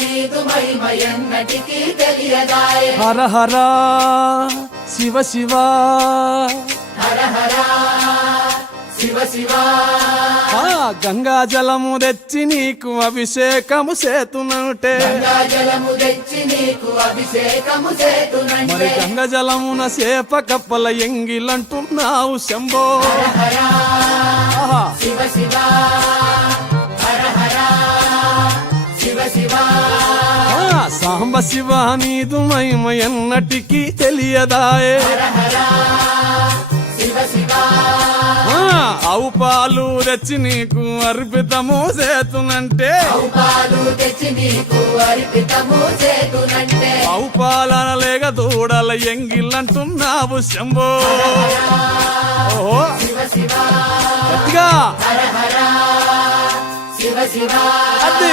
నీదు మహిమ ఎన్నటికీ తెలియదాయే హర హర శివ శివ హర హర శివ శివ గంగా జలము తెచ్చి నీకు అభిషేకము చేతునంటే గంగా జలము తెచ్చి నీకు అభిషేకము చేతునంటే మరి గంగా జలమున సేప కప్పల ఎంగిలంటున్నావు శంభో హర ఆహా. శివ శివ హర హర శివ శివ సాంబ శివ నీదు మహిమ ఎన్నటికీ తెలియదాయే హర హర శివ శివ ఆవు పాలు తెచ్చి నీకు అర్పితము చేతునంటే పాలు తెచ్చి నీకు అర్పితము చేతునంటే ఆవు పాలన లేక దూడల ఎంగిలంటున్నావు శంభో ఓహో శివ శివ గట్టిగా హర హర శివ శివ అది